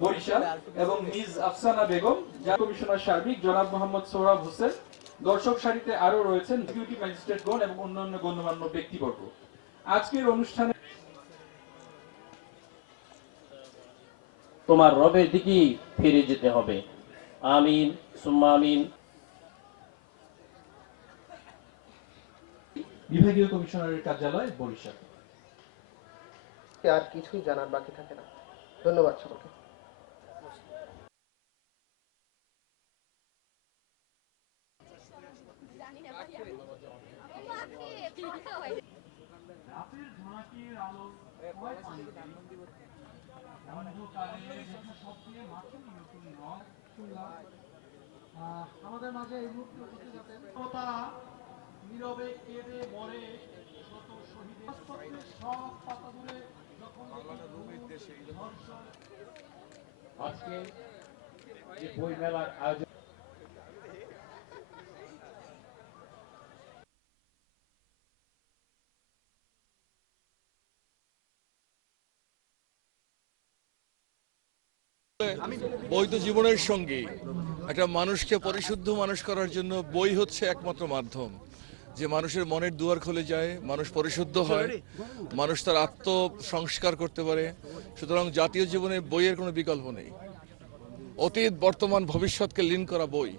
বরিশাল এবং মিস আফসানা বেগম জেলা কমিশনার সার্বিক জনাব মোহাম্মদ সোহরাব হোসেন দর্শক সারিতে আরও রয়েছেন ডিউটি ম্যাজিস্ট্রেটগণ এবং অন্যান্য গণ্যমান্য ব্যক্তিবর্গ। আজকের অনুষ্ঠানে তোমার রবের দিকেই ফিরে যেতে হবে। আমিন সুম্মা আমিন। বিভাগীয় কমিশনারের কার্যালয় বরিশাল। আর কিছুই জানার বাকি থাকে না। ধন্যবাদ সকলকে। আমাদের মাঝে এই মুহূর্তে উপস্থিত আছেন তারা নীরবে কেঁদে মরে শত শহীদের সব পাতা ধরে যখন আজকে যে বই মেলার আয়োজন তো জীবনের সঙ্গী। একটা মানুষকে পরিশুদ্ধ মানুষ করার জন্য বই হচ্ছে একমাত্র মাধ্যম। যে মানুষের মনের দুয়ার খুলে যায়, মানুষ পরিশুদ্ধ হয়, মানুষ তার আত্ম সংস্কার করতে পারে। সুতরাং জাতীয় জীবনে বইয়ের কোনো বিকল্প নেই। অতীত, বর্তমান, ভবিষ্যৎকে লিন করা বই।